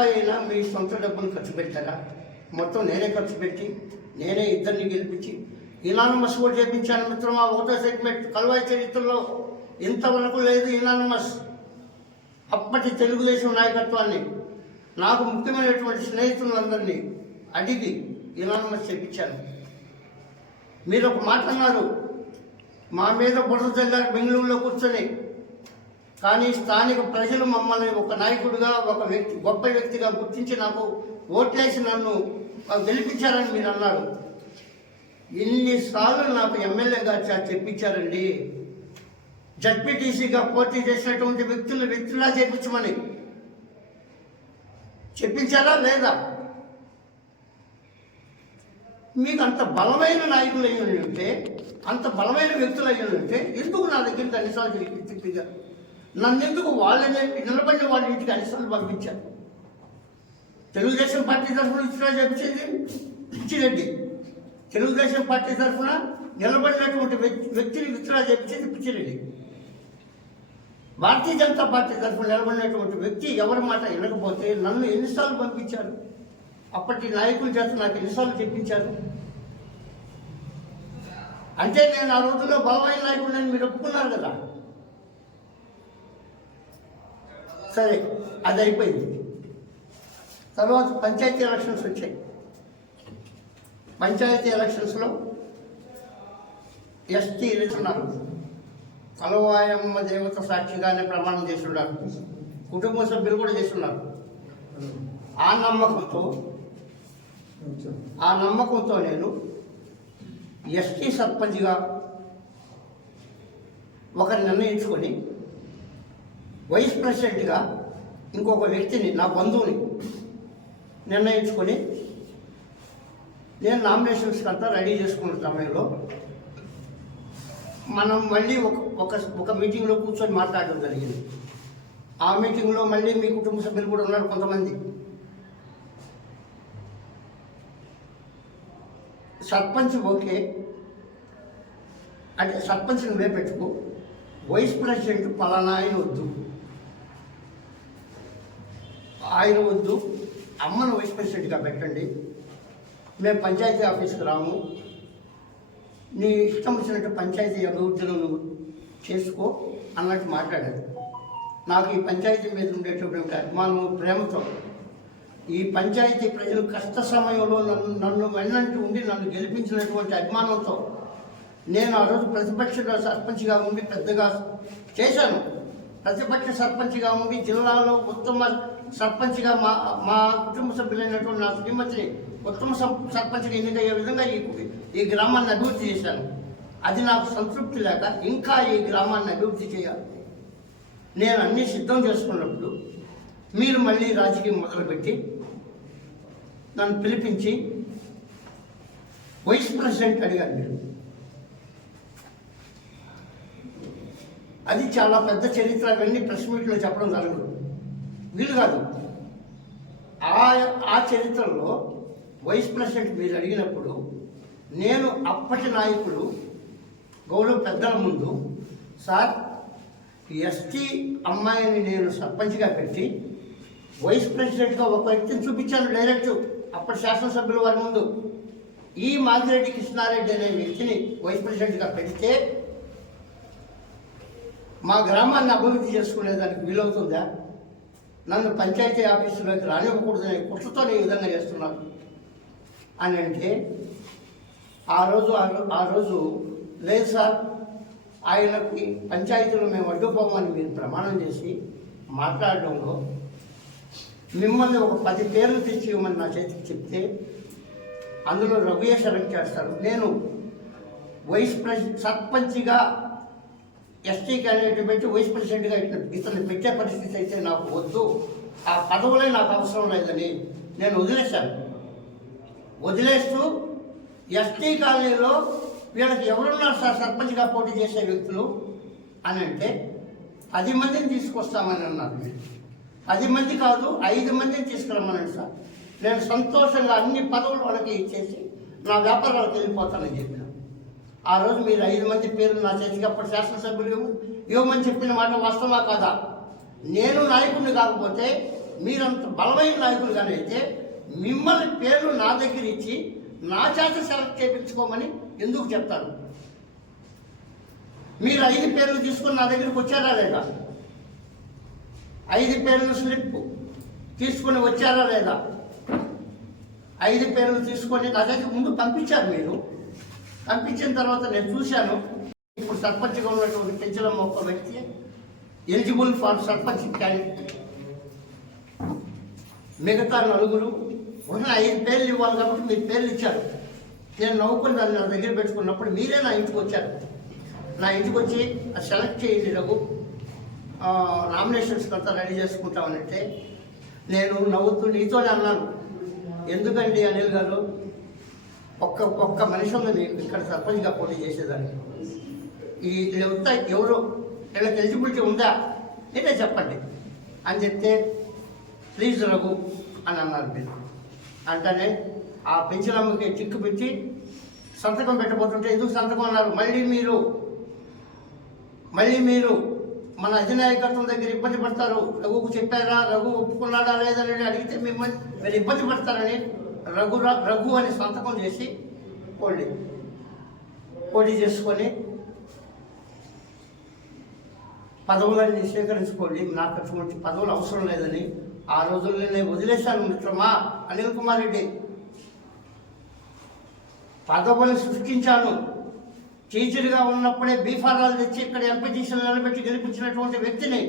రూపాయి అయినా మీ సొంత డబ్బులు ఖర్చు పెట్టారా? మొత్తం నేనే ఖర్చు పెట్టి నేనే ఇద్దరిని గెలిపించి ఇనానమస్ కూడా చేయించాను మిత్రమా. ఒకటో సెగ్మెంట్ కల్వాయి చరిత్రలో ఇంతవరకు లేదు ఇనానమస్. అప్పటి తెలుగుదేశం నాయకత్వాన్ని నాకు ముఖ్యమైనటువంటి స్నేహితులందరినీ అడిగి ఇనానమస్ చేయించాను. మీరు ఒక మాట అన్నారు, మా మీద బురద చల్లారు బెంగళూరులో కూర్చొని. కానీ స్థానిక ప్రజలు మమ్మల్ని ఒక నాయకుడిగా, ఒక వ్యక్తి, గొప్ప వ్యక్తిగా గుర్తించి నాకు ఓట్లేసి నన్ను గెలిపించారని మీరు అన్నారు. ఇన్నిసార్లు నాకు ఎమ్మెల్యేగా చెప్పించారండి. జడ్పీటీసీగా పోటీ చేసినటువంటి వ్యక్తులా చేయించమని చెప్పించారా లేదా? మీకు అంత బలమైన నాయకులు అయ్యి ఉంటే, అంత బలమైన వ్యక్తులు అయ్యి ఉంటే ఎందుకు నా దగ్గరికి అన్నిసార్లు తిప్పించారు? నన్ను ఎందుకు వాళ్ళని నిలబడిన వాళ్ళ ఇంటికి అన్నిసార్లు పంపించారు? తెలుగుదేశం పార్టీ తరఫున ఇచ్చినా చెప్పించేది పిచ్చిరెడ్డి, తెలుగుదేశం పార్టీ తరఫున నిలబడినటువంటి వ్యక్తిని విత్డ్రా చేపించేది పిచ్చిరెడ్డి. భారతీయ జనతా పార్టీ తరఫున నిలబడినటువంటి వ్యక్తి ఎవరి మాట వినకపోతే నన్ను ఎన్నిసార్లు పంపించారు? అప్పటి నాయకుల చేత నాకు ఎన్నిసార్లు చెప్పించారు? అంటే నేను ఆ రోజుల్లో బలమైన నాయకుడిని మీరు ఒప్పుకున్నారు కదా. సరే, అది అయిపోయింది. తర్వాత పంచాయతీ ఎలక్షన్స్ వచ్చాయి. పంచాయతీ ఎలక్షన్స్లో ఎస్టీ ఉన్నారు. కలవాయమ్మ దేవత సాక్షిగానే ప్రమాణం చేస్తున్నారు. కుటుంబ సభ్యులు కూడా చేస్తున్నారు. ఆ నమ్మకంతో నేను ఎస్టీ సర్పంచ్గా ఒకరిని నిర్ణయించుకొని వైస్ ప్రెసిడెంట్గా ఇంకొక వ్యక్తిని, నా బంధువుని నిర్ణయించుకొని నేను నామినేషన్స్ అంతా రెడీ చేసుకున్న సమయంలో మనం మళ్ళీ ఒక మీటింగ్లో కూర్చొని మాట్లాడడం జరిగింది. ఆ మీటింగ్లో మళ్ళీ మీ కుటుంబ సభ్యులు కూడా ఉన్నారు కొంతమంది. సర్పంచ్ ఓకే అంటే సర్పంచ్ నువ్వే పెట్టుకో, వైస్ ప్రెసిడెంట్ పలానా ఆయన వద్దు, అమ్మను వైస్ ప్రెసిడెంట్గా పెట్టండి, మేము పంచాయతీ ఆఫీస్కి రాము, నీ ఇష్టం వచ్చినట్టు పంచాయతీ అభివృద్ధిలో నువ్వు చేసుకో అన్నట్టు మాట్లాడారు. నాకు ఈ పంచాయతీ మీద ఉండేటటువంటి అభిమానము, ప్రేమతో ఈ పంచాయతీ ప్రజలు కష్ట సమయంలో నన్ను వెన్నంటూ ఉండి నన్ను గెలిపించినటువంటి అభిమానంతో నేను ఆ రోజు ప్రతిపక్ష సర్పంచ్గా ఉండి పెద్దగా చేశాను. ప్రతిపక్ష సర్పంచ్గా ఉండి జిల్లాలో ఉత్తమ సర్పంచ్గా మా కుటుంబ సభ్యులైనటువంటి నా శ్రీమతిని ఉత్తమ సర్పంచ్గా ఎన్నికయ్యే విధంగా ఈ గ్రామాన్ని అభివృద్ధి చేశాను. అది నాకు సంతృప్తి లేక ఇంకా ఈ గ్రామాన్ని అభివృద్ధి చేయాలి నేను అన్నీ సిద్ధం చేసుకున్నప్పుడు మీరు మళ్ళీ రాజకీయం మొదలుపెట్టి నన్ను పిలిపించి వైస్ ప్రెసిడెంట్ అడిగారు మీరు. అది చాలా పెద్ద చరిత్ర. అవన్నీ ప్రెస్ మీట్లో చెప్పడం జరగదు, వీలు కాదు. ఆ చరిత్రలో వైస్ ప్రెసిడెంట్ మీరు అడిగినప్పుడు నేను అప్పటి నాయకుడు గౌరవ పెద్దల ముందు, సార్ ఎస్టీ అమ్మాయిని నేను సర్పంచ్గా పెట్టి వైస్ ప్రెసిడెంట్గా ఒక వ్యక్తిని చూపించాను డైరెక్ట్ అప్పటి శాసనసభ్యుల వారి ముందు. ఈ మాగిరెడ్డి కృష్ణారెడ్డి అనే వ్యక్తిని వైస్ ప్రెసిడెంట్గా పెడితే మా గ్రామాన్ని అభివృద్ధి చేసుకునేదానికి వీలవుతుందా? నన్ను పంచాయతీ ఆఫీసులోకి రానివ్వకూడదనే కుట్రతో ఈ విధంగా చేస్తున్నారు అని అంటే ఆ రోజు లేదు సార్, ఆయనకి పంచాయతీలో మేము అడ్డుపోమని మీరు ప్రమాణం చేసి మాట్లాడడంలో మిమ్మల్ని ఒక 10 పేర్లు తెచ్చి ఇవ్వమని నా చేతికి చెప్తే అందులో రఘుయ్య సెలెక్ట్ చేస్తారు. నేను వైస్ ప్రెసిడెంట్ సర్పంచ్గా ఎస్టీ క్యాండిడేట్ పెట్టి వైస్ ప్రెసిడెంట్గా ఇతన్ని పెట్టే పరిస్థితి అయితే నాకు వద్దు, ఆ పదవులే నాకు అవసరం లేదని నేను వదిలేస్తూ ఎస్టీ కాలనీలో వీళ్ళకి ఎవరున్నారు సార్ సర్పంచ్గా పోటీ చేసే వ్యక్తులు అని అంటే 10 మందిని తీసుకొస్తామని అన్నారు. 10 మంది కాదు, 5 మందిని తీసుకురమ్మనండి సార్, నేను సంతోషంగా అన్ని పదవులు వాళ్ళకి ఇచ్చేసి నా వ్యాపారాలకు వెళ్ళిపోతానని చెప్పిన. ఆ రోజు మీరు 5 మంది పేర్లు నా చేతికి అప్పుడు శాసనసభ్యులు ఇవ్వమని చెప్పిన మాట వాస్తవా కాదా? నేను నాయకుడిని కాకపోతే మీరంత బలమైన నాయకులుగానే అయితే మిమ్మల్ని పేర్లు నా దగ్గర ఇచ్చి నా చేత సెలెక్ట్ చేయించుకోమని ఎందుకు చెప్తారు? మీరు 5 పేర్లు తీసుకొని నా దగ్గరికి వచ్చారా లేదా? 5 పేర్లు స్లిప్ తీసుకొని వచ్చారా లేదా? 5 పేర్లు తీసుకొని నా దగ్గర ముందు పంపించారు. మీరు పంపించిన తర్వాత నేను చూశాను. ఇప్పుడు సర్పంచ్గా ఉన్నటువంటి పెంచలమ్మ ఒక వ్యక్తి ఎలిజిబుల్ ఫర్ సర్పంచ్ క్యాండిడేట్, మిగతా 4 ఉన్న 5 పేర్లు ఇవ్వాలి కాబట్టి మీరు పేర్లు ఇచ్చారు. నేను నవ్వుకుని దాన్ని నా దగ్గర పెట్టుకున్నప్పుడు మీరే నా ఇంటికి వచ్చారు. నా ఇంటికి వచ్చి సెలెక్ట్ చేయండి రఘు, నామినేషన్స్ అంతా రెడీ చేసుకుంటామనంటే నేను నవ్వుతూ నీతోనే అన్నాను, ఎందుకండి అనిల్ గారు, ఒక్క మనిషి ఉంది మీకు ఇక్కడ సర్పంచ్గా పోటీ చేసేదానికి. ఈ ఎవరు వీళ్ళకి ఎలిజిబిలిటీ ఉందా నేనే చెప్పండి అని చెప్తే ప్లీజ్ రఘు అని అన్నారు. మీరు అంటేనే ఆ పెంచలమ్మకి చిక్కు పెట్టి సంతకం పెట్టబోతుంటే ఎందుకు సంతకం అన్నారు? మళ్ళీ మీరు మన అధినాయకత్వం దగ్గర ఇబ్బంది పడతారు. రఘుకు చెప్పారా, రఘు ఒప్పుకున్నాడా లేదని అడిగితే మిమ్మల్ని మీరు ఇబ్బంది పడతారని రఘు అని సంతకం చేసి పోటీ చేసుకొని పదవులన్నీ స్వీకరించుకోండి, నాకు అటువంటి పదవులు అవసరం లేదని ఆ రోజుల్లో నేను వదిలేశాను. మిత్రమా అనిల్ కుమార్ రెడ్డి, పదవులను సృష్టించాను. టీచర్గా ఉన్నప్పుడే బీఫారాలు తెచ్చి ఇక్కడ ఎంపీటీసీలు నిలబెట్టి గెలిపించినటువంటి వ్యక్తిని.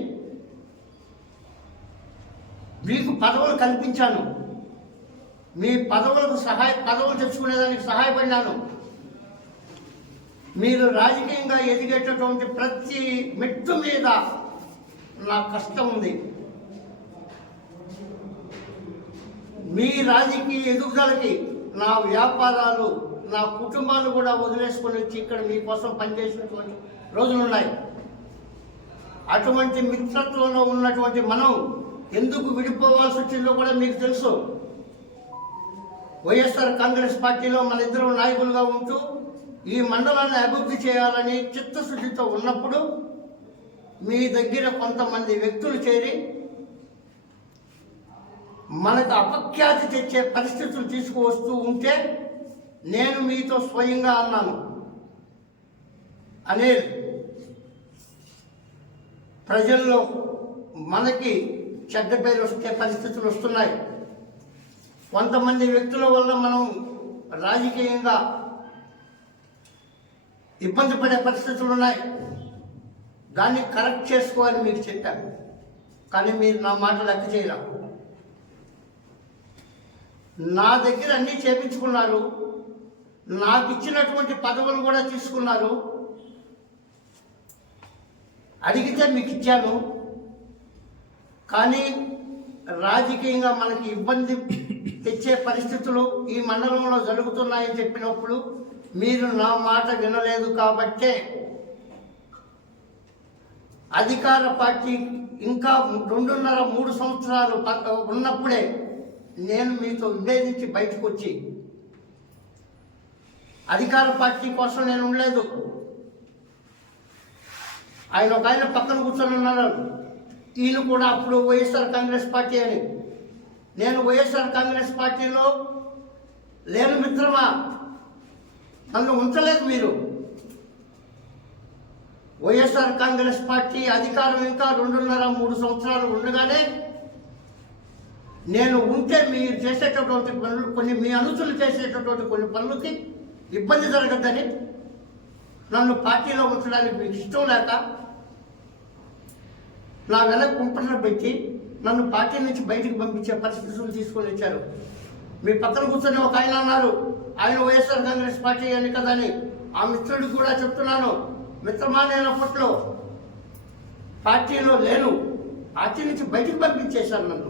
మీకు పదవులు కల్పించాను, మీ పదవులకు పదవులు తెచ్చుకునేదానికి సహాయపడినాను. మీరు రాజకీయంగా ఎదిగేటటువంటి ప్రతి మెట్టు మీద నా కష్టం ఉంది. మీ రాజకీయ ఎదుగుదలకి నా వ్యాపారాలు, నా కుటుంబాలు కూడా వదిలేసుకొని వచ్చి ఇక్కడ మీకోసం పనిచేసినటువంటి రోజులు ఉన్నాయి. అటువంటి మిత్రత్వంలో ఉన్నటువంటి మనం ఎందుకు విడిపోవాల్సి వచ్చిందో కూడా మీకు తెలుసు. వైఎస్ఆర్ కాంగ్రెస్ పార్టీలో మన ఇద్దరు నాయకులుగా ఉంటూ ఈ మండలాన్ని అభివృద్ధి చేయాలని చిత్తశుద్ధితో ఉన్నప్పుడు మీ దగ్గర కొంతమంది వ్యక్తులు చేరి మనకు అపఖ్యాతి తెచ్చే పరిస్థితులు తీసుకువస్తూ ఉంటే నేను మీతో స్వయంగా అన్నాను, అనిల్, ప్రజల్లో మనకి చెడ్డ పేరు వస్తే పరిస్థితులు వస్తున్నాయి. కొంతమంది వ్యక్తుల వల్ల మనం రాజకీయంగా ఇబ్బంది పడే పరిస్థితులు ఉన్నాయి. దాన్ని కరెక్ట్ చేసుకోవాలని మీకు చెప్పాను, కానీ మీరు నా మాట లెక్క చేయలేరు. నా దగ్గర అన్నీ చేపించుకున్నారు, నాకు ఇచ్చినటువంటి పదవులు కూడా తీసుకున్నారు. అడిగితే మీకు ఇచ్చాను, కానీ రాజకీయంగా మనకి ఇబ్బంది తెచ్చే పరిస్థితులు ఈ మండలంలో జరుగుతున్నాయని చెప్పినప్పుడు మీరు నా మాట వినలేదు. కాబట్టే అధికార పార్టీ ఇంకా 2.5-3 సంవత్సరాలు ఉన్నప్పుడే నేను మీతో విభేదించి బయటకు వచ్చి, అధికార పార్టీ కోసం నేను ఉండలేదు. ఆయన పక్కన కూర్చొని ఉన్నారు, ఈయన కూడా అప్పుడు వైఎస్ఆర్ కాంగ్రెస్ పార్టీ అని. నేను వైఎస్ఆర్ కాంగ్రెస్ పార్టీలో లేను మిత్రమా, నన్ను ఉంచలేదు మీరు. వైఎస్ఆర్ కాంగ్రెస్ పార్టీ అధికారం ఇంకా 2.5-3 సంవత్సరాలు ఉండగానే నేను ఉంటే మీరు చేసేటటువంటి పనులు, మీ అనుచరులు చేసేటటువంటి కొన్ని పనులకి ఇబ్బంది జరగద్దని, నన్ను పార్టీలో ఉంచడానికి మీకు ఇష్టం లేక నా వెనక కుంపట్లో పెట్టి నన్ను పార్టీ నుంచి బయటికి పంపించే పరిస్థితులు తీసుకొని వచ్చారు. మీ పక్కన కూర్చొని ఒక ఆయన అన్నారు, ఆయన వైఎస్ఆర్ కాంగ్రెస్ పార్టీ అని కదా అని. ఆ మిత్రుడికి కూడా చెప్తున్నాను, మిత్రమా, నేను అప్పట్లో పార్టీలో లేను, పార్టీ నుంచి బయటికి పంపించేశాను నన్ను.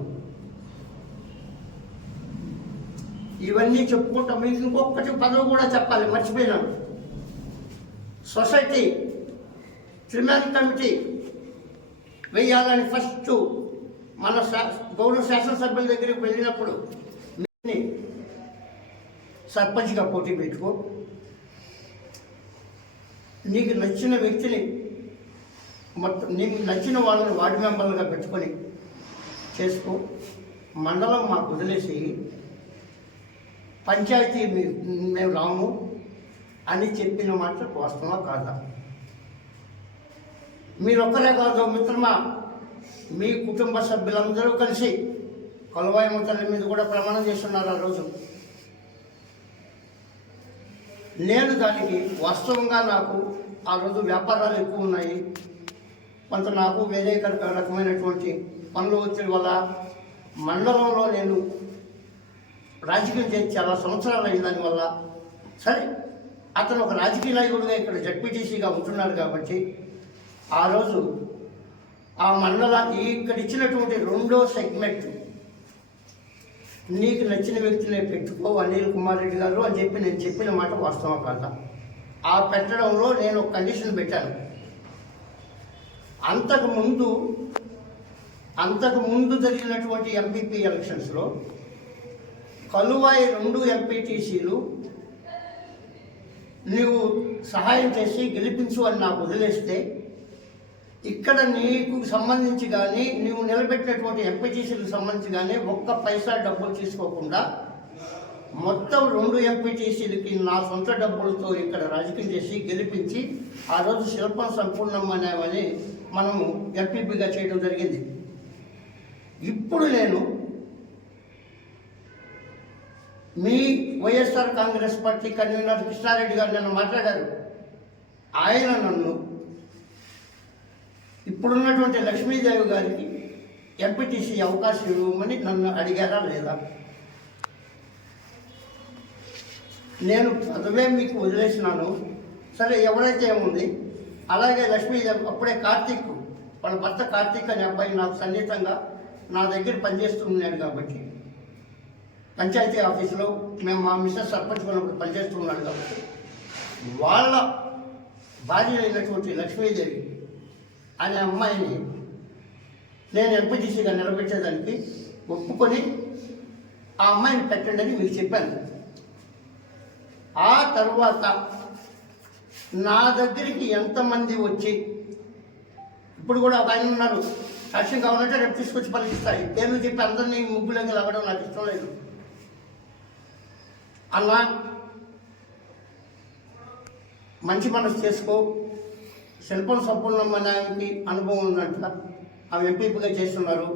ఇవన్నీ చెప్పుకుంటా మీకు ఇంకొకటి పదవి కూడా చెప్పాలి, మర్చిపోయినాను. సొసైటీ త్రిమాన్ కమిటీ వేయాలని ఫస్ట్ మన గౌరవ శాసనసభ్యుల దగ్గరికి వెళ్ళినప్పుడు సర్పంచ్గా పోటీ పెట్టుకో, నీకు నచ్చిన వ్యక్తిని మొత్తం నీకు నచ్చిన వాళ్ళని వార్డు మెంబర్లుగా పెట్టుకొని చేసుకో, మండలం మాకు వదిలేసి పంచాయతీ మేము రాము అని చెప్పిన మాట వాస్తవా కాదా? మీరొక్కరే కాదు మిత్రమా, మీ కుటుంబ సభ్యులందరూ కలిసి కొలవాయమ్మ తల్లి మీద కూడా ప్రమాణం చేస్తున్నారు ఆ రోజు. నేను దానికి వాస్తవంగా నాకు ఆ రోజు వ్యాపారాలు ఎక్కువ ఉన్నాయి, కొంత నాకు వేరే రకమైనటువంటి పనులు ఒత్తిడి వల్ల మండలంలో నేను రాజకీయం చేసి చాలా సంవత్సరాలు అయిన దానివల్ల సరే అతను ఒక రాజకీయ నాయకుడిగా ఇక్కడ జడ్పీటీసీగా ఉంటున్నాడు కాబట్టి ఆ రోజు ఆ ఇక్కడ ఇచ్చినటువంటి రెండో సెగ్మెంట్ నీకు నచ్చిన వ్యక్తినే పెట్టుకో అనిల్ కుమార్ రెడ్డి గారు అని చెప్పి నేను చెప్పిన మాట వాస్తవం కాదా? ఆ పెట్టడంలో నేను ఒక కండిషన్ పెట్టాను. అంతకుముందు జరిగినటువంటి ఎంపీపీ ఎలక్షన్స్లో కలువాయి 2 ఎంపీటీసీలు నీవు సహాయం చేసి గెలిపించు అని నాకు వదిలేస్తే ఇక్కడ నీకు సంబంధించి కానీ నీవు నిలబెట్టినటువంటి ఎంపీటీసీలకు సంబంధించి కానీ ఒక్క పైసా డబ్బులు తీసుకోకుండా మొత్తం 2 ఎంపీటీసీలకి నా సొంత డబ్బులతో ఇక్కడ రాజకీయం చేసి గెలిపించి ఆ రోజు శిల్పం సంపూర్ణమని మనము ఎంపీపీగా చేయడం జరిగింది. ఇప్పుడు నేను మీ వైఎస్ఆర్ కాంగ్రెస్ పార్టీ కన్వీనర్ కృష్ణారెడ్డి గారు నన్ను మాట్లాడారు. ఆయన నన్ను ఇప్పుడున్నటువంటి లక్ష్మీదేవి గారికి ఎంపీటీసీ అవకాశం ఇవ్వమని నన్ను అడిగారా లేదా? నేను పదవే మీకు వదిలేసినాను, సరే ఎవరైతే ఏముంది. అలాగే లక్ష్మీదేవి అప్పుడే కార్తీక్ వాళ్ళ భర్త కార్తీక్ అనే అబ్బాయి నాకు సన్నిహితంగా నా దగ్గర పనిచేస్తున్నాడు కాబట్టి పంచాయతీ ఆఫీసులో మేము మా మిస్టర్ సర్పంచ్ ఉన్నప్పుడు పనిచేస్తున్నాడు కాబట్టి వాళ్ళ భార్య అయినటువంటి లక్ష్మీదేవి అనే అమ్మాయిని నేను ఎంపీటీసీగా నిలబెట్టేదానికి ఒప్పుకొని ఆ అమ్మాయిని పెట్టండి అని మీకు చెప్పాను. ఆ తర్వాత నా దగ్గరికి ఎంతమంది వచ్చి ఇప్పుడు కూడా ఒక ఆయన ఉన్నారు, సాక్ష్యం కావాలంటే రేపు తీసుకొచ్చి పలికిస్తాయి, పేర్లు చెప్పి అందరినీ ముగ్గులకి లాగడం నాకు ఇష్టం లేదు. అలా మంచి మనసు చేసుకో, శిల్పం సంపూర్ణమనడానికి అనుభవం ఉందంట, ఆమె ఎంపీపీగా చేస్తున్నారు,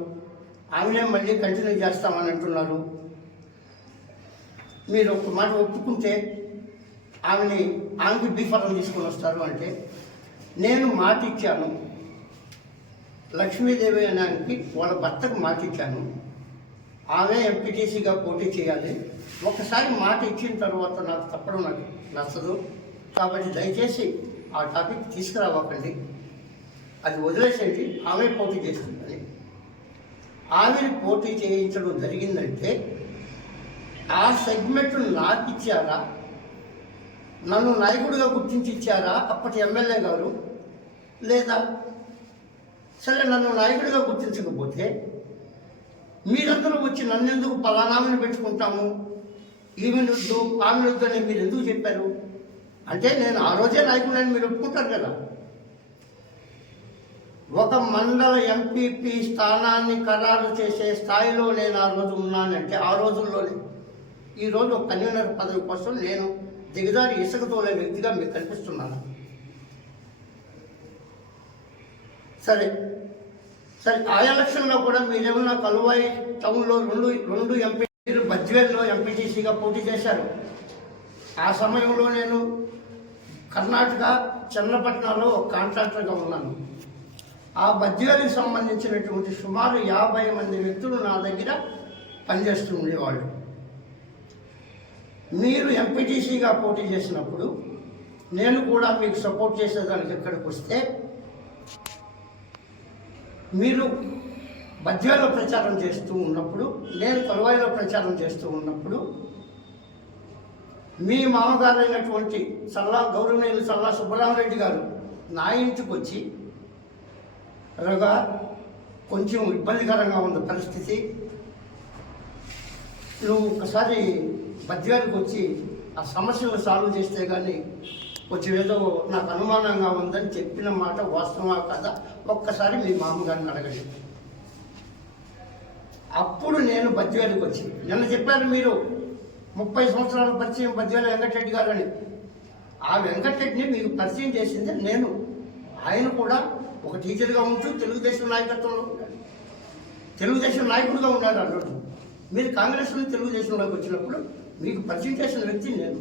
ఆమెనే మళ్ళీ కంటిన్యూ చేస్తామని అంటున్నారు. మీరు ఒక మాట ఒప్పుకుంటే ఆమెకి బీఫారం తీసుకొని వస్తారు అంటే నేను మాట ఇచ్చాను. లక్ష్మీదేవి అనానికి వాళ్ళ భర్తకు మాట ఇచ్చాను, ఆమె ఎంపీటీసీగా పోటీ చేయాలి. ఒకసారి మాట ఇచ్చిన తర్వాత నాకు తప్పడం నాకు నచ్చదు, కాబట్టి దయచేసి ఆ టాపిక్ తీసుకురావకండి, అది వదిలేసేయండి, ఆమె పోటీ చేస్తుందని. ఆమెను పోటీ చేయించడం జరిగిందంటే ఆ సెగ్మెంట్ నాకు ఇచ్చారా, నన్ను నాయకుడిగా గుర్తించి ఇచ్చారా అప్పటి ఎమ్మెల్యే గారు, లేదా సరే నన్ను నాయకుడిగా గుర్తించకపోతే మీరందరూ వచ్చి నన్ను ఎందుకు పలానామని పెట్టుకుంటాము, ఈమెను వద్దు ఆమెను వద్దు అని మీరు ఎందుకు చెప్పారు అంటే నేను ఆ రోజే నాయకుడిని మీరు ఒప్పుకుంటారు కదా. ఒక మండల ఎంపీపీ స్థానాన్ని ఖరారు చేసే స్థాయిలో నేను ఆ రోజు ఉన్నానంటే ఆ రోజుల్లోనే ఈరోజు ఒక కన్వీనర్ పదవి కోసం నేను దిగజారి ఇసుకతోలే వ్యక్తిగా మీకు కనిపిస్తున్నాను. సరే ఆ ఎలక్షన్లో కూడా మీరేమన్నా కలువాయి టౌన్లో రెండు ఎంపీ బజ్వేల్లో ఎంపీటీసీగా పోటీ చేశారు. ఆ సమయంలో నేను కర్ణాటక చన్నపట్నంలో ఒక కాంట్రాక్టర్గా ఉన్నాను. ఆ బజ్వేలకు సంబంధించినటువంటి సుమారు 50 మంది వ్యక్తులు నా దగ్గర పనిచేస్తూ ఉండేవాళ్ళు. మీరు ఎంపీటీసీగా పోటీ చేసినప్పుడు నేను కూడా మీకు సపోర్ట్ చేసేదానికి ఎక్కడికి వస్తే మీరు బజ్వేలో ప్రచారం చేస్తూ ఉన్నప్పుడు, నేను కొలవాయిలో ప్రచారం చేస్తూ ఉన్నప్పుడు మీ మామగారు అయినటువంటి గౌరవనీయులు చల్లా సుబ్బరామరెడ్డి గారు నా ఇంటికి వచ్చి రగా కొంచెం ఇబ్బందికరంగా ఉన్న పరిస్థితి, నువ్వు ఒకసారి బజ్వేలకు వచ్చి ఆ సమస్యలు సాల్వ్ చేస్తే కానీ కొంచెం ఏదో నాకు అనుమానంగా ఉందని చెప్పిన మాట వాస్తవా కదా, ఒక్కసారి మీ మామగారిని అడగండి. అప్పుడు నేను బద్వేలుకి వచ్చి నిన్న చెప్పారు మీరు 30 సంవత్సరాల పరిచయం బద్వేలు వెంకటరెడ్డి గారు అని. ఆ వెంకటరెడ్డిని మీకు పరిచయం చేసింది నేను. ఆయన కూడా ఒక టీచర్గా ఉంటూ తెలుగుదేశం నాయకత్వంలో ఉన్నాడు, తెలుగుదేశం నాయకుడిగా ఉన్నాడు అన్నాడు. మీరు కాంగ్రెస్ నుండి తెలుగుదేశంలోకి వచ్చినప్పుడు మీకు పరిచయం చేసిన వ్యక్తి నేను.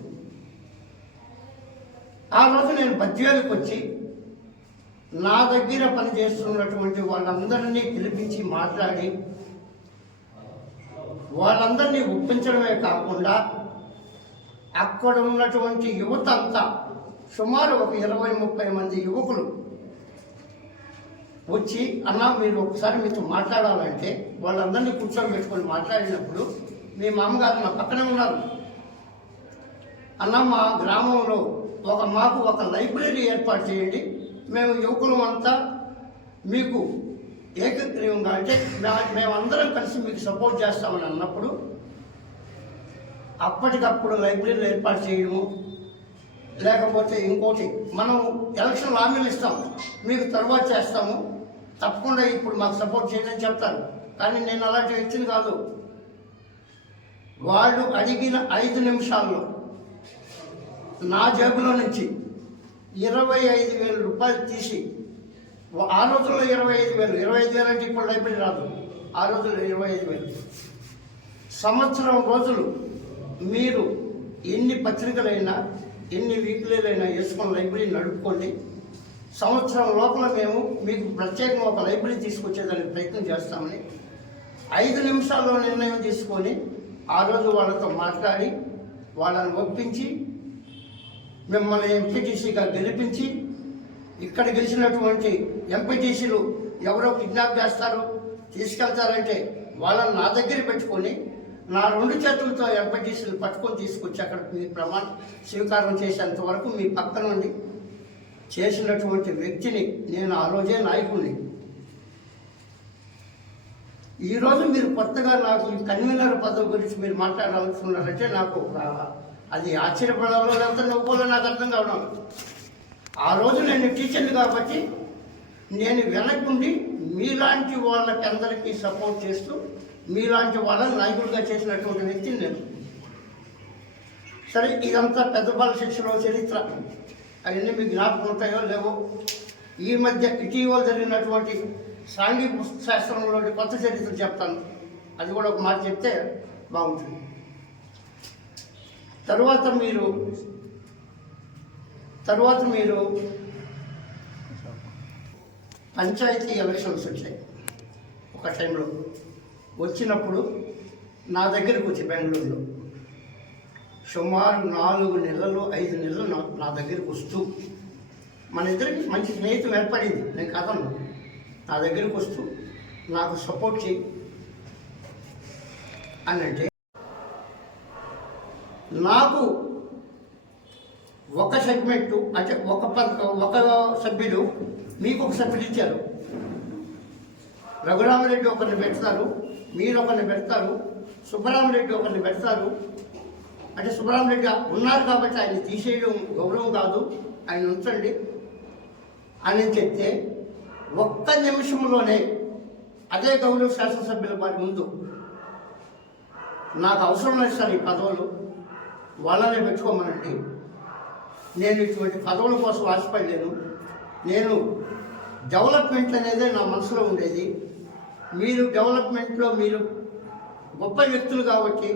ఆ రోజు నేను బద్వేలుకి వచ్చి నా దగ్గర పనిచేస్తున్నటువంటి వాళ్ళందరినీ పిలిపించి మాట్లాడి వాళ్ళందరినీ ఒప్పించడమే కాకుండా అక్కడ ఉన్నటువంటి యువత అంతా సుమారు ఒక 20-30 మంది యువకులు వచ్చి అన్న మీరు ఒకసారి మీతో మాట్లాడాలంటే వాళ్ళందరినీ కూర్చోబెట్టుకొని మాట్లాడినప్పుడు మీ మామగారు నా పక్కనే ఉన్నారు. అన్న మా గ్రామంలో మాకు ఒక లైబ్రరీ ఏర్పాటు చేయండి, మేము యువకులం అంతా మీకు ఏకగ్రీవంగా అంటే మేమందరం కలిసి మీకు సపోర్ట్ చేస్తామని అన్నప్పుడు అప్పటికప్పుడు లైబ్రరీలు ఏర్పాటు చేయడము, లేకపోతే ఇంకోటి మనం ఎలక్షన్ హామీలు ఇస్తాం మీకు తర్వాత చేస్తాము తప్పకుండా ఇప్పుడు మాకు సపోర్ట్ చేయండి అని చెప్తారు. కానీ నేను అలాంటి వ్యక్తిని కాదు. వాళ్ళు అడిగిన 5 నిమిషాల్లో నా జేబులో నుంచి 25,000 రూపాయలు తీసి, ఆ రోజుల్లో 25,000 అంటే ఇప్పుడు లైబ్రరీ రాదు, ఆ రోజుల్లో 25,000 సంవత్సరం రోజులు మీరు ఎన్ని పత్రికలైనా ఎన్ని వీక్లీలైనా వేసుకొని లైబ్రరీ నడుపుకోండి, సంవత్సరం లోపల మేము మీకు ప్రత్యేకంగా ఒక లైబ్రరీ తీసుకొచ్చేదానికి ప్రయత్నం చేస్తామని 5 నిమిషాల్లో నిర్ణయం తీసుకొని ఆ రోజు వాళ్ళతో మాట్లాడి వాళ్ళని ఒప్పించి మిమ్మల్ని ఎంపీటీసీగా గెలిపించి, ఇక్కడ గెలిచినటువంటి ఎంపీటీసీలు ఎవరో కిడ్నాప్ చేస్తారు తీసుకెళ్తారంటే వాళ్ళని నా దగ్గర పెట్టుకొని నా 2 చేతులతో ఎంపీటీసీలు పట్టుకొని తీసుకొచ్చి అక్కడ మీ ప్రమాణ స్వీకారం చేసేంత వరకు మీ పక్క నుండి చేసినటువంటి వ్యక్తిని నేను. ఆ రోజే నాయకుడిని. ఈరోజు మీరు కొత్తగా నాకు ఈ కన్వీనర్ పదవి గురించి మీరు మాట్లాడాలనుకున్నారంటే నాకు అది ఆశ్చర్యపడాలో లేకపోతే నవ్వుకోవాలో నాకు అర్థం కావడం. ఆ రోజు నేను టీచర్ని కాబట్టి నేను వెనకుండి మీలాంటి వాళ్ళకి అందరికీ సపోర్ట్ చేస్తూ మీలాంటి వాళ్ళని నాయకుడిగా చేసినటువంటి వ్యక్తిని నేను. సరే, ఇదంతా పెద్దపాల శిక్షలో చరిత్ర, అవన్నీ మీకు జ్ఞాపకం ఉంటాయో లేవో. ఈ మధ్య ఇటీవల జరిగినటువంటి సాంఘిక శాస్త్రంలోని కొత్త చరిత్ర చెప్తాను, అది కూడా ఒక మాట చెప్తే బాగుంటుంది. తరువాత మీరు పంచాయతీ ఎలక్షన్స్ వచ్చాయి. ఒక టైంలో వచ్చినప్పుడు నా దగ్గరకు వచ్చి బెంగళూరులో సుమారు 4 నెలలు 5 నెలలు నా దగ్గరకు వస్తూ మన ఇద్దరికి మంచి స్నేహితం ఏర్పడింది. నేను కాదను, నా దగ్గరకు వస్తూ నాకు సపోర్ట్ చేయి అని అంటే, నాకు ఒక సెగ్మెంటు అంటే ఒక సభ్యుడు మీకు ఒక సభ్యుడు ఇచ్చారు. రఘురామరెడ్డి ఒకరిని పెడతారు, మీరు ఒకరిని పెడతారు, సుబ్బరామరెడ్డి ఒకరిని పెడతారు. అంటే సుబ్బరామరెడ్డి ఉన్నారు కాబట్టి ఆయన తీసేయడం గౌరవం కాదు, ఆయన ఉంచండి అని చెప్తే ఒక్క నిమిషంలోనే అదే గౌరవ శాసనసభ్యుల వారి ముందు నాకు అవసరం లేదు సార్ ఈ పదవులు, వాళ్ళనే పెట్టుకోమనండి, నేను ఇటువంటి పదవుల కోసం ఆశపడలేను, నేను డెవలప్మెంట్ అనేదే నా మనసులో ఉండేది, మీరు డెవలప్మెంట్లో మీరు గొప్ప వ్యక్తులు కాబట్టి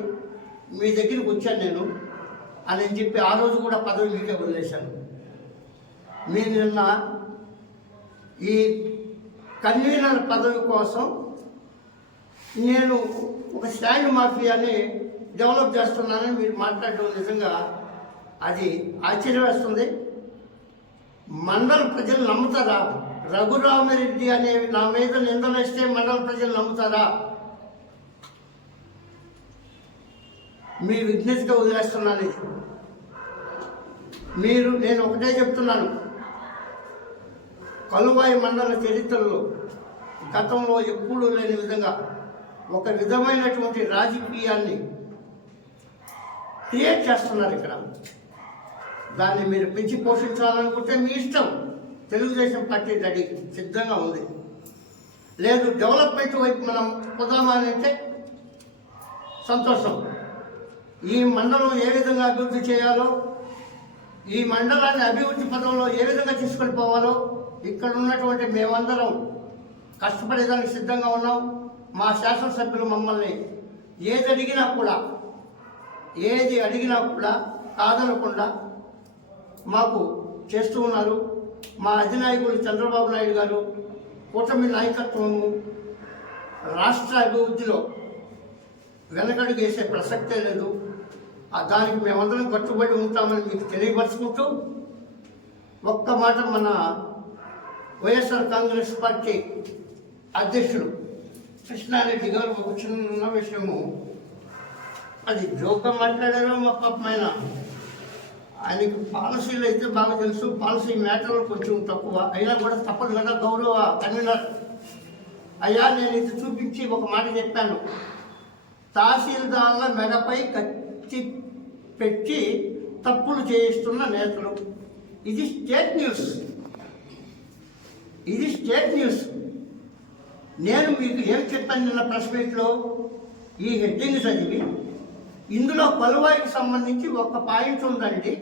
మీ దగ్గరికి వచ్చాను నేను అని చెప్పి ఆ రోజు కూడా పదవి మీకే వదిలేశాను. మీరు నిన్న ఈ కన్వీనర్ పదవి కోసం నేను ఒక స్టాండ్ మాఫియాని డెవలప్ చేస్తున్నానని మీరు మాట్లాడడం నిజంగా అది ఆశ్చర్యం వేస్తుంది. మండల ప్రజలు నమ్ముతారా? రఘురామరెడ్డి అనే నా మీద నిందలేస్తే మండల ప్రజలు నమ్ముతారా? మీ విజ్ఞతగా వదిలేస్తున్నాను. నేను ఒకటే చెప్తున్నాను, కలువాయి మండల చరిత్రలో గతంలో ఎప్పుడూ లేని విధంగా ఒక విధమైనటువంటి రాజకీయాన్ని క్రియేట్ చేస్తున్నారు ఇక్కడ. దాన్ని మీరు పెంచి పోషించాలనుకుంటే మీ ఇష్టం. తెలుగుదేశం పార్టీ రెడీ సిద్ధంగా ఉంది. లేదు డెవలప్మెంట్ వైపు మనం పోదామని అంటే సంతోషం. ఈ మండలం ఏ విధంగా అభివృద్ధి చేయాలో, ఈ మండలాన్ని అభివృద్ధి పథంలో ఏ విధంగా తీసుకొని పోవాలో ఇక్కడ ఉన్నటువంటి మేమందరం కష్టపడేదానికి సిద్ధంగా ఉన్నాం. మా శాసనసభ్యులు మమ్మల్ని ఏది అడిగినా కూడా కాదనకుండా మాకు చేస్తూ ఉన్నారు. మా అధినాయకులు చంద్రబాబు నాయుడు గారు కూటమి నాయకత్వము రాష్ట్ర అభివృద్ధిలో వెనకడుగు వేసే ప్రసక్తే లేదు. దానికి మేమందరం కట్టుబడి ఉంటామని మీకు తెలియపరుచుకుంటూ, ఒక్క మాట మన వైఎస్ఆర్ కాంగ్రెస్ పార్టీ అధ్యక్షుడు కృష్ణారెడ్డి గారు ఒక చిన్న విషయము, అది జోక్గా మాట్లాడారో మా పాపమైన, ఆయనకు పాలసీలు అయితే బాగా తెలుసు, పాలసీ మ్యాటర్లు కొంచెం తక్కువ, అయినా కూడా తప్పదు కదా గౌరవ కన్వీనర్. అయ్యా, నేను ఇది చూపించి ఒక మాట చెప్పాను, తహసీల్దార్ల మెడపై కత్తి పెట్టి తప్పులు చేయిస్తున్న నేతలు. ఇది స్టేట్ న్యూస్. నేను మీకు ఏం చెప్పాను నిన్న ప్రెస్ మీట్లో, ఈ హెడ్డింగ్ చదివి ఇందులో కొలువాయికి సంబంధించి ఒక పాయింట్ ఉందండి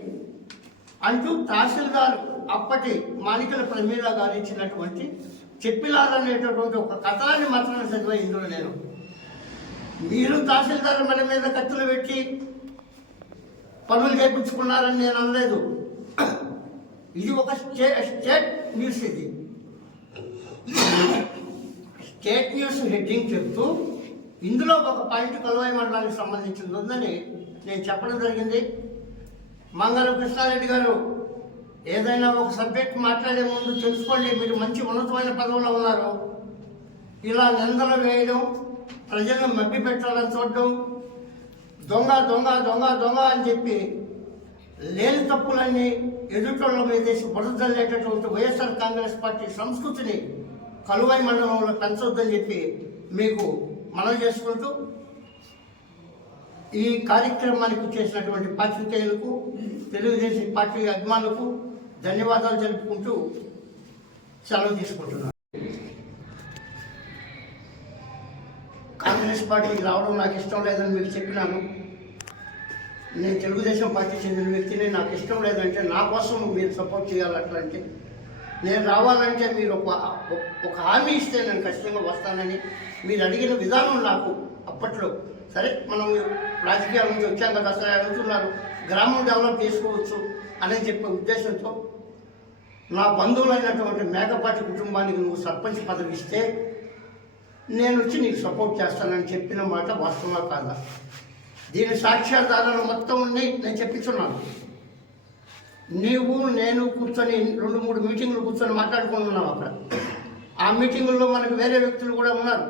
అంటూ తహసీల్దార్ అప్పటి మాణికల ప్రమీల గారు ఇచ్చినటువంటి చెప్పినారనేటటువంటి ఒక కథనాన్ని మాత్రమే చదివా ఇందులో నేను. మీరు తహసీల్దార్ మన మీద కత్తులు పెట్టి పనులు చేయించుకున్నారని నేను అనలేదు. ఇది ఒక స్టేట్ న్యూస్. ఇది స్టేట్ న్యూస్ హెడ్డింగ్ చెప్తూ ఇందులో ఒక పాయింట్ కొలువాయి మండలానికి సంబంధించింది ఉందని నేను చెప్పడం జరిగింది. మంగళ కృష్ణారెడ్డి గారు, ఏదైనా ఒక సబ్జెక్ట్ మాట్లాడే ముందు తెలుసుకోండి, మీరు మంచి ఉన్నతమైన పదవులో ఉన్నారు. ఇలా నిందలు వేయడం, ప్రజలను మభ్య పెట్టాలని చూడడం, దొంగ దొంగ దొంగ దొంగ అని చెప్పి లేని తప్పులన్నీ ఎదుటోళ్ళ మీదేసి బురదల్లేటటువంటి వైఎస్ఆర్ కాంగ్రెస్ పార్టీ సంస్కృతిని కలువాయి మండలంలో పెంచొద్దని చెప్పి మీకు మనవి చేసుకుంటూ, ఈ కార్యక్రమానికి చేసినటువంటి పాత్రికేయులకు, తెలుగుదేశం పార్టీ అభిమానులకు ధన్యవాదాలు తెలుపుకుంటూ సెలవు తీసుకుంటున్నాను. కాంగ్రెస్ పార్టీకి రావడం నాకు ఇష్టం లేదని మీకు చెప్పినాను. నేను తెలుగుదేశం పార్టీ చెందిన వ్యక్తిని, నాకు ఇష్టం లేదంటే నా కోసం మీరు సపోర్ట్ చేయాలి. అట్లంటే నేను రావాలంటే మీరు ఒక హామీ ఇస్తే నేను ఖచ్చితంగా వస్తానని మీరు అడిగిన విధానం నాకు అప్పట్లో, సరే మనం రాజకీయాల నుంచి వచ్చాం కదా, సరే అడుగుతున్నారు, గ్రామం డెవలప్ చేసుకోవచ్చు అని చెప్పే ఉద్దేశంతో నా బంధువులైనటువంటి మేకపాటి కుటుంబానికి నువ్వు సర్పంచ్ పదవి ఇస్తే నేను వచ్చి నీకు సపోర్ట్ చేస్తానని చెప్పిన మాట వాస్తవా కాదా? దీని సాక్ష్యాధారాలు మొత్తం ఉన్నాయి, నేను చెప్పించున్నాను. నీవు నేను కూర్చొని 2-3 మీటింగులు కూర్చొని మాట్లాడుకుంటున్నాం అక్కడ. ఆ మీటింగుల్లో మనకు వేరే వ్యక్తులు కూడా ఉన్నారు,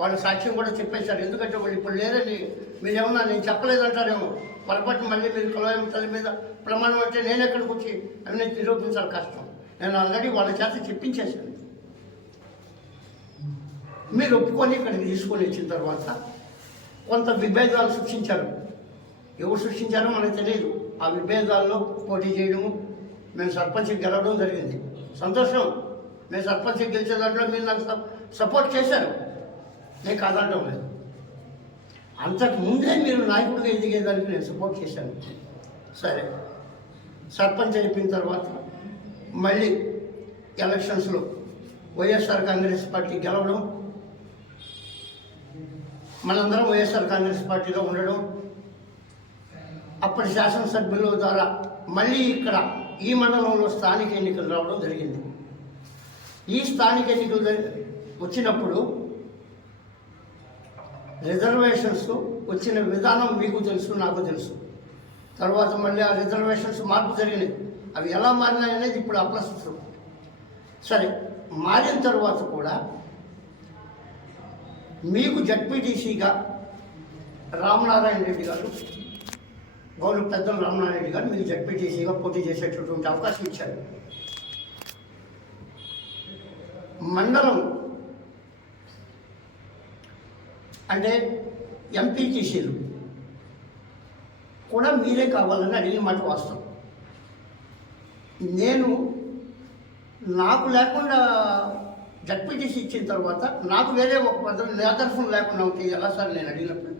వాళ్ళ సాక్ష్యం కూడా చెప్పేశారు. ఎందుకంటే వాళ్ళు ఇప్పుడు లేరని మీరేమన్నా నేను చెప్పలేదంటారేమో, పొరపాటు మళ్ళీ మీరు కులవాయి తల్లి మీద ప్రమాణం అంటే నేను ఎక్కడికి వచ్చి అవి నిరూపించాలి, కష్టం. నేను ఆల్రెడీ వాళ్ళ చేత చెప్పించేశాను. మీరు ఒప్పుకొని ఇక్కడికి తీసుకొని వచ్చిన తర్వాత కొంత విభేదాలు సృష్టించారు. ఎవరు సృష్టించారో మనకు తెలియదు. ఆ విభేదాల్లో పోటీ చేయడము, మేము సర్పంచ్కి గెలవడం జరిగింది. సంతోషం, మేము సర్పంచ్కి గెలిచే దాంట్లో మీరు నాకు సపోర్ట్ చేశారు, నేను కాదంటం లేదు. అంతకుముందే మీరు నాయకుడిగా ఎదిగేదానికి నేను సపోర్ట్ చేశాను. సరే, సర్పంచ్ అయిపోయిన తర్వాత మళ్ళీ ఎలక్షన్స్లో వైఎస్ఆర్ కాంగ్రెస్ పార్టీ గెలవడం, మనందరం వైఎస్ఆర్ కాంగ్రెస్ పార్టీలో ఉండడం, అప్పటి శాసనసభ్యుల ద్వారా మళ్ళీ ఇక్కడ ఈ మండలంలో స్థానిక ఎన్నికలు రావడం జరిగింది. ఈ స్థానిక ఎన్నికలు వచ్చినప్పుడు రిజర్వేషన్స్ వచ్చిన విధానం మీకు తెలుసు, నాకు తెలుసు. తర్వాత మళ్ళీ ఆ రిజర్వేషన్స్ మార్పు జరిగినాయి. అవి ఎలా మారినాయి అనేది ఇప్పుడు అప్రస్తుతం. సరే, మారిన తర్వాత కూడా మీకు జడ్పీటీసీగా రామనారాయణ రెడ్డి గారు, గౌరవ పెద్దలు రామనారాయణ రెడ్డి గారు మీకు జడ్పీటీసీగా పోటీ చేసేటటువంటి అవకాశం ఇచ్చారు. మండలం అంటే ఎంపీటీసీలు కూడా మీరే కావాలని అడిగిన మాట వాస్తవం. నేను నాకు లేకుండా జడ్పీటీసీ ఇచ్చిన తర్వాత నాకు వేరే ఒక పదవి నా తరఫున లేకుండా ఉంటే ఎలా సార్ నేను అడిగినప్పుడు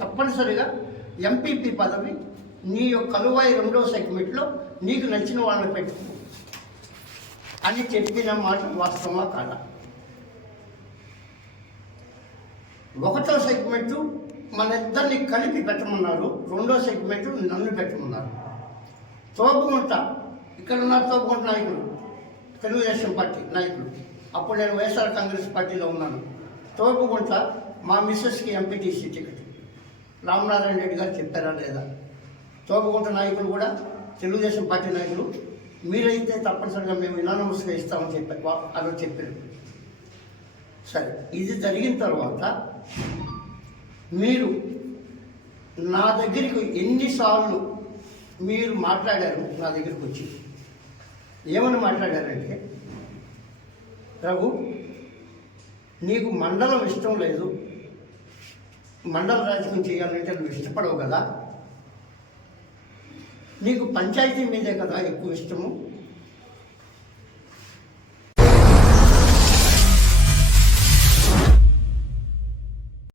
తప్పనిసరిగా ఎంపీపీ పదవి నీ యొక్క కలువాయి 2వ సెగ్మెంట్లో నీకు నచ్చిన వాళ్ళని పెట్టుకో అని చెప్పిన మాట వాస్తవమా కాదా? 1వ సెగ్మెంటు మన ఇద్దరిని కలిపి పెట్టమన్నారు, 2వ సెగ్మెంటు నన్ను పెట్టమన్నారు. తోపుగుంట ఇక్కడ ఉన్న తోపుగుంట నాయకులు, తెలుగుదేశం పార్టీ నాయకులు, అప్పుడు నేను వైఎస్ఆర్ కాంగ్రెస్ పార్టీలో ఉన్నాను. తోపుగుంట మా మిస్సెస్కి ఎంపీటీసీ టికెట్ రామనారాయణ రెడ్డి గారు చెప్పారా లేదా? తోపుగుంట నాయకులు కూడా తెలుగుదేశం పార్టీ నాయకులు మీరైతే తప్పనిసరిగా మేము యునానిమస్గా ఇస్తామని చెప్పారు, అలా చెప్పారు. సరే, ఇది జరిగిన తర్వాత మీరు నా దగ్గరికి ఎన్నిసార్లు మీరు మాట్లాడారు? నా దగ్గరికి వచ్చి ఏమని మాట్లాడారంటే, రఘు నీకు మండలం ఇష్టం లేదు, మండల రాజకీయం చేయాలంటే నువ్వు ఇష్టపడవు కదా, నీకు పంచాయతీ మీదే కదా ఎక్కువ ఇష్టము,